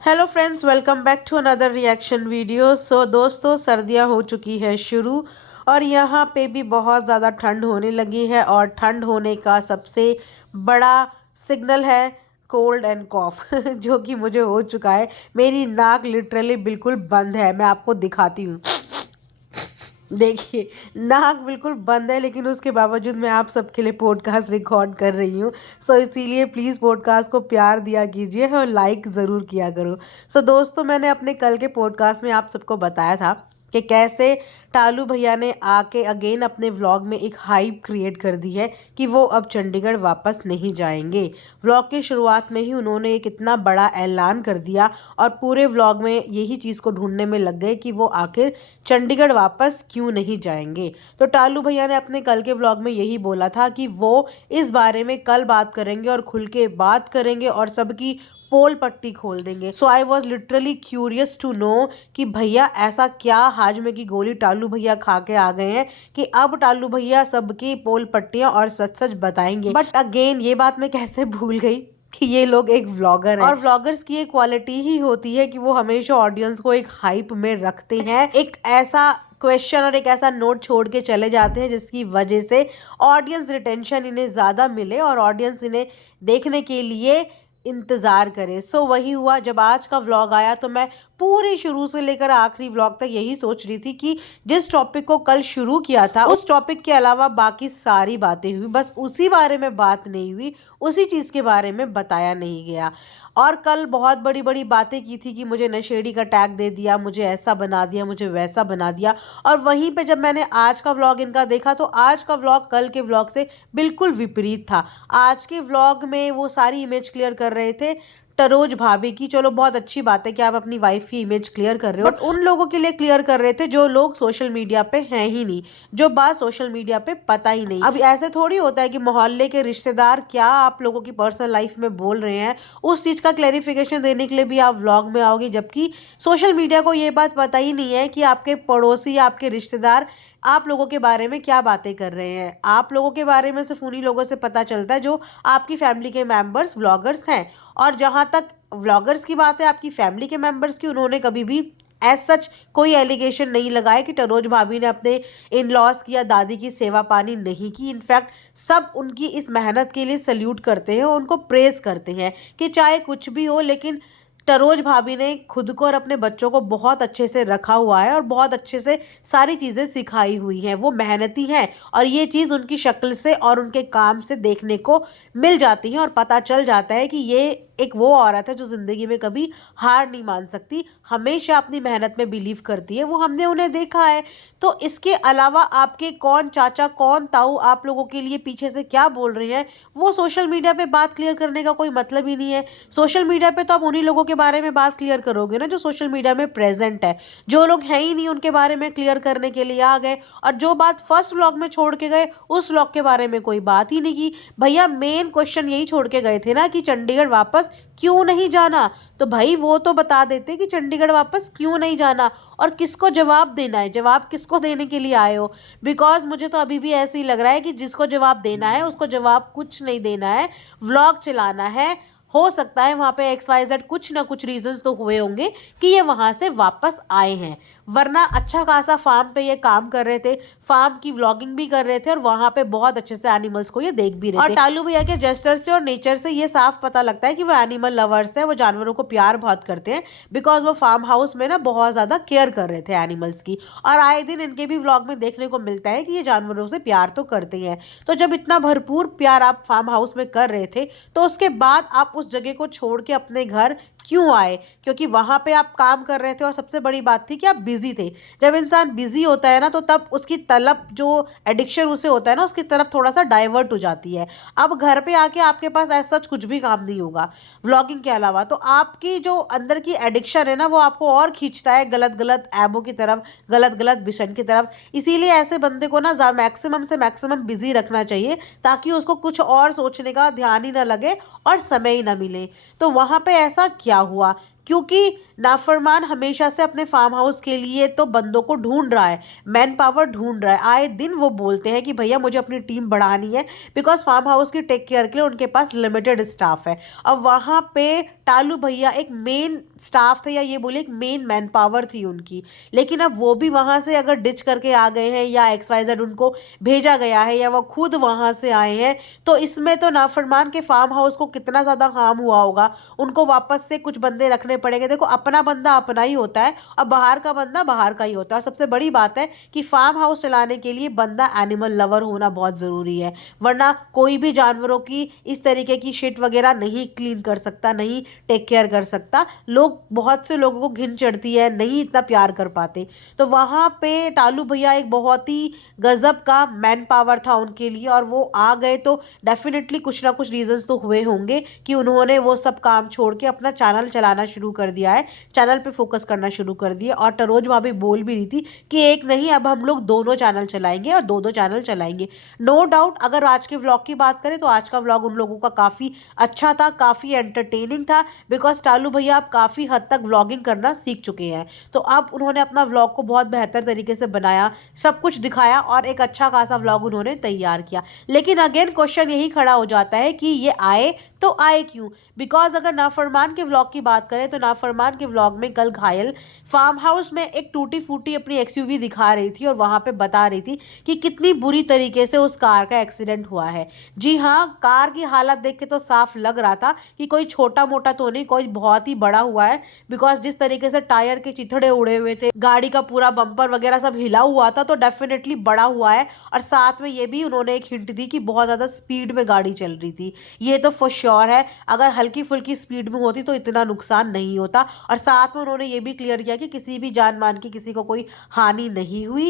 Hello friends, welcome back to another reaction video. So दोस्तों, सर्दियां हो चुकी है शुरू और यहाँ पे भी बहुत ज़्यादा ठंड होने लगी है और ठंड होने का सबसे बड़ा सिग्नल है कोल्ड एंड कॉफ जो कि मुझे हो चुका है। मेरी नाक लिटरली बिल्कुल बंद है। मैं आपको दिखाती हूँ, देखिए नाक बिल्कुल बंद है, लेकिन उसके बावजूद मैं आप सबके लिए पॉडकास्ट रिकॉर्ड कर रही हूँ। सो इसीलिए प्लीज़ पॉडकास्ट को प्यार दिया कीजिए और लाइक ज़रूर किया करो। सो दोस्तों, मैंने अपने कल के पॉडकास्ट में आप सबको बताया था कि कैसे टालू भैया ने आके अगेन अपने व्लॉग में एक हाइप क्रिएट कर दी है कि वो अब चंडीगढ़ वापस नहीं जाएंगे। व्लॉग की शुरुआत में ही उन्होंने एक इतना बड़ा ऐलान कर दिया और पूरे व्लॉग में यही चीज़ को ढूंढने में लग गए कि वो आखिर चंडीगढ़ वापस क्यों नहीं जाएंगे। तो टालू भैया ने अपने कल के व्लॉग में यही बोला था कि वो इस बारे में कल बात करेंगे और खुल के बात करेंगे और सबकी पोल पट्टी खोल देंगे। So I was literally curious to know कि भैया ऐसा क्या हाजमे की गोली टालू भैया खा के आ गए हैं कि अब टालू भैया सबकी पोल पट्टियां और सच सच बताएंगे। बट अगेन ये बात मैं कैसे भूल गई कि ये लोग एक व्लॉगर हैं और व्लॉगर्स की एक क्वालिटी ही होती है कि वो हमेशा ऑडियंस को एक हाइप में रखते हैं, एक ऐसा क्वेश्चन और एक ऐसा नोट छोड़ के चले जाते हैं जिसकी वजह से ऑडियंस रिटेंशन इन्हें ज़्यादा मिले और ऑडियंस इन्हें देखने के लिए इंतज़ार करे। सो वही हुआ। जब आज का व्लॉग आया तो मैं पूरी शुरू से लेकर आखिरी व्लॉग तक यही सोच रही थी कि जिस टॉपिक को कल शुरू किया था उस टॉपिक के अलावा बाकी सारी बातें हुई, बस उसी बारे में बात नहीं हुई, उसी चीज़ के बारे में बताया नहीं गया। और कल बहुत बड़ी बड़ी बातें की थी कि मुझे नशेड़ी का टैग दे दिया, मुझे ऐसा बना दिया, मुझे वैसा बना दिया। और वहीं पे जब मैंने आज का व्लॉग इनका देखा तो आज का व्लॉग कल के व्लॉग से बिल्कुल विपरीत था। आज के व्लॉग में वो सारी इमेज क्लियर कर रहे थे टरोज भाभी की। चलो, बहुत अच्छी बात है कि आप अपनी वाइफ की इमेज क्लियर कर रहे हो, बट उन लोगों के लिए क्लियर कर रहे थे जो लोग सोशल मीडिया पे हैं ही नहीं, जो बात सोशल मीडिया पे पता ही नहीं। अब ऐसे थोड़ी होता है कि मोहल्ले के रिश्तेदार क्या आप लोगों की पर्सनल लाइफ में बोल रहे हैं, उस चीज़ का क्लेरिफिकेशन देने के लिए भी आप व्लॉग में आओगे, जबकि सोशल मीडिया को ये बात पता ही नहीं है कि आपके पड़ोसी या आपके रिश्तेदार आप लोगों के बारे में क्या बातें कर रहे हैं। आप लोगों के बारे में सिर्फ उन्हीं लोगों से पता चलता है जो आपकी फैमिली के मेंबर्स व्लॉगर्स हैं। और जहाँ तक व्लॉगर्स की बात है आपकी फैमिली के मेंबर्स की, उन्होंने कभी भी एज सच कोई एलिगेशन नहीं लगाया कि टरोज भाभी ने अपने इन लॉज की या दादी की सेवा पानी नहीं की। इनफैक्ट सब उनकी इस मेहनत के लिए सल्यूट करते हैं और उनको प्रेज करते हैं कि चाहे कुछ भी हो, लेकिन टरोज भाभी ने खुद को और अपने बच्चों को बहुत अच्छे से रखा हुआ है और बहुत अच्छे से सारी चीज़ें सिखाई हुई हैं। वो मेहनती हैं और ये चीज़ उनकी शक्ल से और उनके काम से देखने को मिल जाती है और पता चल जाता है कि ये एक वो औरत है जो ज़िंदगी में कभी हार नहीं मान सकती, हमेशा अपनी मेहनत में बिलीव करती है। वो हमने उन्हें देखा है। तो इसके अलावा आपके कौन चाचा कौन ताऊ आप लोगों के लिए पीछे से क्या बोल रहे हैं, वो सोशल मीडिया पे बात क्लियर करने का कोई मतलब ही नहीं है। सोशल मीडिया पे तो आप उन्हीं लोगों के बारे में बात क्लियर करोगे ना जो सोशल मीडिया में प्रेजेंट है। जो लोग हैं ही नहीं उनके बारे में क्लियर करने के लिए आ गए और जो बात फर्स्ट व्लॉग में छोड़ के गए उस व्लॉग के बारे में कोई बात ही नहीं की। भैया मेन क्वेश्चन यही छोड़ के गए थे ना कि चंडीगढ़ वापस क्यों नहीं जाना, तो भाई वो तो बता देते कि चंडीगढ़ वापस क्यों नहीं जाना और किसको जवाब देना है, जवाब किसको देने के लिए आए हो। बिकॉज मुझे तो अभी भी ऐसे ही लग रहा है कि जिसको जवाब देना है उसको जवाब कुछ नहीं देना है, व्लॉग चलाना है। हो सकता है वहाँ पे XYZ कुछ ना कुछ रीजंस तो हुए होंगे कि ये वहाँ से वापस आए हैं, वरना अच्छा खासा फार्म पे ये काम कर रहे थे, फार्म की व्लॉगिंग भी कर रहे थे और वहाँ पे बहुत अच्छे से एनिमल्स को ये देख भी रहे थे। और टालू भैया के जेस्चर से और नेचर से ये साफ पता लगता है कि वो एनिमल लवर्स हैं, वो जानवरों को प्यार बहुत करते हैं। बिकॉज वो फार्म हाउस में ना बहुत ज़्यादा केयर कर रहे थे एनिमल्स की और आए दिन इनके भी व्लॉग में देखने को मिलता है कि ये जानवरों से प्यार तो करते हैं। तो जब इतना भरपूर प्यार आप फार्म हाउस में कर रहे थे तो उसके बाद आप उस जगह को छोड़ के अपने घर क्यों आए? क्योंकि वहाँ पे आप काम कर रहे थे और सबसे बड़ी बात थी कि आप बिजी थे। जब इंसान बिजी होता है ना तो तब उसकी तलब जो एडिक्शन उसे होता है ना उसकी तरफ थोड़ा सा डाइवर्ट हो जाती है। अब घर पे आके आपके पास ऐसा सच कुछ भी काम नहीं होगा व्लॉगिंग के अलावा, तो आपकी जो अंदर की एडिक्शन है ना वो आपको और खींचता है गलत गलत ऐबों की तरफ, गलत गलत विषन की तरफ। इसीलिए ऐसे बंदे को ना मैक्सिमम से मैक्सिमम बिजी रखना चाहिए ताकि उसको कुछ और सोचने का ध्यान ही ना लगे और समय ही ना मिले। तो वहाँ पे ऐसा क्या हुआ? क्योंकि नाफरमान हमेशा से अपने फार्म हाउस के लिए तो बंदों को ढूंढ रहा है, मैन पावर ढूंढ रहा है। आए दिन वो बोलते हैं कि भैया मुझे अपनी टीम बढ़ानी है, बिकॉज फार्म हाउस की टेक केयर के लिए उनके पास लिमिटेड स्टाफ है। अब वहाँ पे टालू भैया एक मेन स्टाफ थे, या ये बोले एक मेन मैन पावर थी उनकी, लेकिन अब वो भी वहाँ से अगर डिच करके आ गए हैं, या XYZ उनको भेजा गया है, या वो खुद वहाँ से आए हैं, तो इसमें तो नाफरमान के फार्म हाउस को कितना ज़्यादा हार्म हुआ होगा। उनको वापस से कुछ बंदे रखने पड़ेंगे। देखो, अपना बंदा अपना ही होता है और बाहर का बंदा बाहर का ही होता है। और सबसे बड़ी बात है कि फार्म हाउस चलाने के लिए बंदा एनिमल लवर होना बहुत ज़रूरी है, वरना कोई भी जानवरों की इस तरीके की शिट वगैरह नहीं क्लीन कर सकता, नहीं टेक केयर कर सकता। लोग, बहुत से लोगों को घिन चढ़ती है, नहीं इतना प्यार कर पाते। तो वहाँ पे टालू भैया एक बहुत ही गजब का मैन पावर था उनके लिए, और वो आ गए तो डेफिनेटली कुछ ना कुछ रीजंस तो हुए होंगे कि उन्होंने वो सब काम छोड़ के अपना चैनल चलाना शुरू कर दिया है, चैनल पे फोकस करना शुरू कर दिया। और टरोज भाभी बोल भी रही थी कि एक नहीं, अब हम लोग दोनों चैनल चलाएंगे और दो दो चैनल चलाएंगे। नो डाउट, अगर आज के व्लॉग की बात करें तो आज का व्लॉग उन लोगों का काफ़ी अच्छा था, काफ़ी एंटरटेनिंग था, बिकॉज टालू भैया अब काफ़ी हद तक व्लॉगिंग करना सीख चुके हैं। तो अब उन्होंने अपना व्लॉग को बहुत बेहतर तरीके से बनाया, सब कुछ दिखाया और एक अच्छा खासा व्लॉग उन्होंने तैयार किया। लेकिन अगेन क्वेश्चन यही खड़ा हो जाता है कि ये आए तो आए क्यों? बिकॉज अगर नाफरमान के व्लॉग की बात करें तो नाफरमान के व्लॉग में कल घायल फार्म हाउस में एक टूटी फूटी अपनी XUV दिखा रही थी और वहाँ पे बता रही थी कि कितनी बुरी तरीके से उस कार का एक्सीडेंट हुआ है। जी हाँ, कार की हालत देख के तो साफ लग रहा था कि कोई छोटा मोटा तो नहीं, कोई बहुत ही बड़ा हुआ है। बिकॉज जिस तरीके से टायर के चिथड़े उड़े हुए थे, गाड़ी का पूरा बम्पर वगैरह सब हिला हुआ था, तो डेफिनेटली बड़ा हुआ है। और साथ में ये भी उन्होंने एक हिंट दी कि बहुत ज़्यादा स्पीड में गाड़ी चल रही थी। ये तो फॉर श्योर है, अगर हल्की फुल्की स्पीड में होती तो इतना नुकसान नहीं होता। और साथ में उन्होंने ये भी क्लियर किया कि किसी भी जान मान की किसी को कोई हानि नहीं हुई।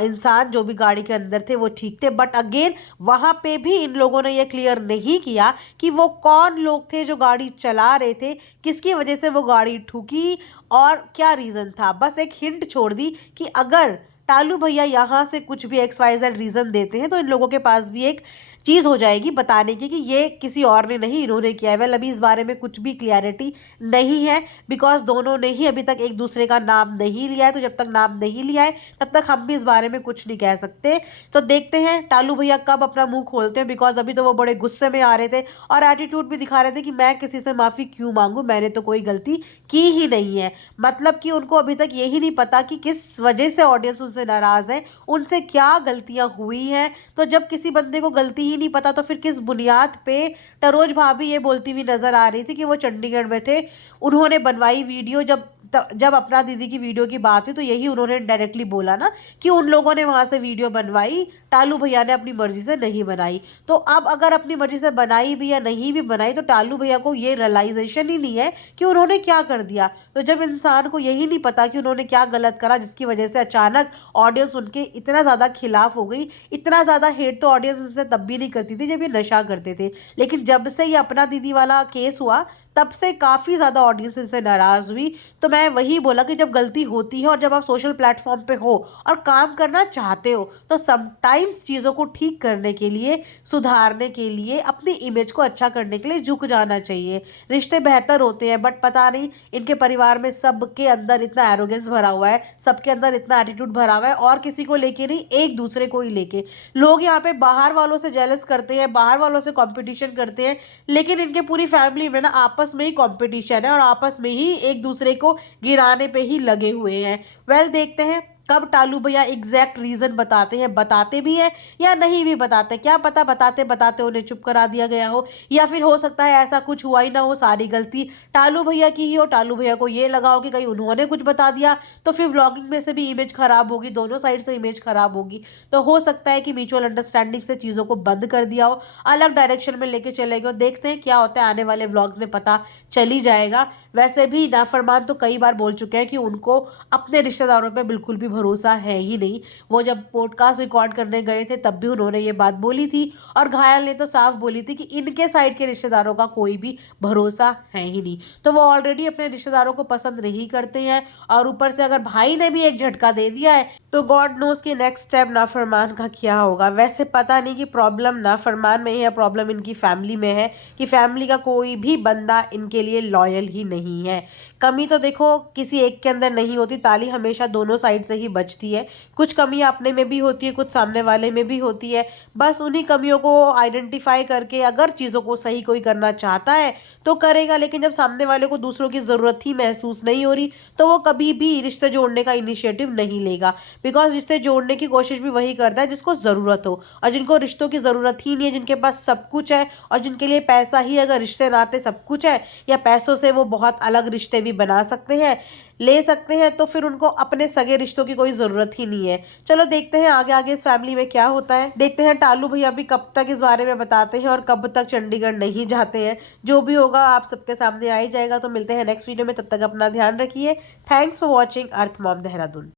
इंसान जो भी गाड़ी के अंदर थे वो ठीक थे। बट अगेन वहाँ पे भी इन लोगों ने ये क्लियर नहीं किया कि वो कौन लोग थे जो गाड़ी चला रहे थे, किसकी वजह से वो गाड़ी ठुकी और क्या रीज़न था। बस एक हिंट छोड़ दी कि अगर टालू भैया यहाँ से कुछ भी XYZ रीज़न देते हैं तो इन लोगों के पास भी एक चीज़ हो जाएगी बताने की कि ये किसी और ने नहीं, इन्होंने किया है। वेल, अभी इस बारे में कुछ भी क्लैरिटी नहीं है, बिकॉज दोनों ने ही अभी तक एक दूसरे का नाम नहीं लिया है। तो जब तक नाम नहीं लिया है तब तक हम भी इस बारे में कुछ नहीं कह सकते। तो देखते हैं टालू भैया कब अपना मुंह खोलते हैं, बिकॉज अभी तो वो बड़े गुस्से में आ रहे थे और एटीट्यूड भी दिखा रहे थे कि मैं किसी से माफ़ी क्यों मांगूँ, मैंने तो कोई गलती की ही नहीं है। मतलब कि उनको अभी तक यही नहीं पता कि किस वजह से ऑडियंस उनसे नाराज़ है, उनसे क्या गलतियां हुई हैं। तो जब किसी बंदे को गलती ही नहीं पता तो फिर किस बुनियाद पे? टरोज भाभी ये बोलती हुई नजर आ रही थी कि वो चंडीगढ़ में थे, उन्होंने बनवाई वीडियो। जब अपना दीदी की वीडियो की बात हुई तो यही उन्होंने डायरेक्टली बोला ना कि उन लोगों ने वहाँ से वीडियो बनवाई, टालू भैया ने अपनी मर्जी से नहीं बनाई। तो अब अगर अपनी मर्जी से बनाई भी या नहीं भी बनाई तो टालू भैया को ये रियलाइजेशन ही नहीं है कि उन्होंने क्या कर दिया। तो जब इंसान को यही नहीं पता कि उन्होंने क्या गलत करा जिसकी वजह से अचानक ऑडियंस उनके इतना ज़्यादा खिलाफ हो गई, इतना ज़्यादा हेट तो ऑडियंस इनसे तब भी नहीं करती थी जब ये नशा करते थे। लेकिन जब से ये अपना दीदी वाला केस हुआ तब से काफ़ी ज़्यादा ऑडियंस इनसे नाराज़ हुई। तो मैं वही बोला कि जब गलती होती है और जब आप सोशल प्लेटफॉर्म पे हो और काम करना चाहते हो तो समटाइम्स चीज़ों को ठीक करने के लिए, सुधारने के लिए, अपनी इमेज को अच्छा करने के लिए झुक जाना चाहिए। रिश्ते बेहतर होते हैं, बट पता नहीं इनके परिवार में सबके अंदर इतना एरोगेंस भरा हुआ है, सबके अंदर इतना एटीट्यूड भरा हुआ है, और किसी को लेके नहीं, एक दूसरे को ही लेके। लोग यहाँ पे बाहर वालों से जेलस करते हैं, बाहर वालों से कॉम्पिटिशन करते हैं, लेकिन इनके पूरी फैमिली में ना आपस में ही कंपटीशन है और आपस में ही एक दूसरे को गिराने पे ही लगे हुए हैं। वेल, देखते हैं कब टालू भैया एग्जैक्ट रीजन बताते हैं, बताते भी है या नहीं भी बताते। क्या पता बताते बताते उन्हें चुप करा दिया गया हो, या फिर हो सकता है ऐसा कुछ हुआ ही ना हो, सारी गलती टालू भैया की ही हो। टालू भैया को ये लगा हो कि कहीं उन्होंने कुछ बता दिया तो फिर व्लॉगिंग में से भी इमेज खराब होगी, दोनों साइड से इमेज खराब होगी। तो हो सकता है कि म्यूचुअल अंडरस्टैंडिंग से चीज़ों को बंद कर दिया हो, अलग डायरेक्शन में लेके चले गए। देखते हैं क्या होता है, आने वाले व्लॉग्स में पता चल ही जाएगा। वैसे भी नाफरमान तो कई बार बोल चुके हैं कि उनको अपने रिश्तेदारों पे बिल्कुल भी भरोसा है ही नहीं। वो जब पॉडकास्ट रिकॉर्ड करने गए थे तब भी उन्होंने ये बात बोली थी, और घायल ने तो साफ बोली थी कि इनके साइड के रिश्तेदारों का कोई भी भरोसा है ही नहीं। तो वो ऑलरेडी अपने रिश्तेदारों को पसंद नहीं करते हैं, और ऊपर से अगर भाई ने भी एक झटका दे दिया है तो गॉड नोज कि नेक्स्ट स्टेप नाफरमान का क्या होगा। वैसे पता नहीं कि प्रॉब्लम नाफरमान में है या प्रॉब्लम इनकी फैमिली में है कि फैमिली का कोई भी बंदा इनके लिए लॉयल ही नहीं है। कमी तो देखो किसी एक के अंदर नहीं होती, ताली हमेशा दोनों साइड से ही बजती है। कुछ कमियां अपने में भी होती है, कुछ सामने वाले में भी होती है। बस उन्हीं कमियों को आइडेंटिफाई करके अगर चीज़ों को सही कोई करना चाहता है तो करेगा, लेकिन जब सामने वाले को दूसरों की ज़रूरत ही महसूस नहीं हो रही तो वो कभी भी रिश्ते जोड़ने का इनिशिएटिव नहीं लेगा। बिकॉज रिश्ते जोड़ने की कोशिश भी वही करता है जिसको ज़रूरत हो, और जिनको रिश्तों की ज़रूरत ही नहीं है, जिनके पास सब कुछ है और जिनके लिए पैसा ही अगर रिश्ते नाते सब कुछ है, या पैसों से वो बहुत अलग रिश्ते भी बना सकते हैं, ले सकते हैं, तो फिर उनको अपने सगे रिश्तों की कोई ज़रूरत ही नहीं है। चलो देखते हैं आगे आगे इस फैमिली में क्या होता है। देखते हैं टालू भैया भी कब तक इस बारे में बताते हैं और कब तक चंडीगढ़ नहीं जाते हैं। जो भी होगा आप सबके सामने आ ही जाएगा। तो मिलते हैं नेक्स्ट वीडियो में, तब तक अपना ध्यान रखिए। Thanks for watching earth mom Dehradun.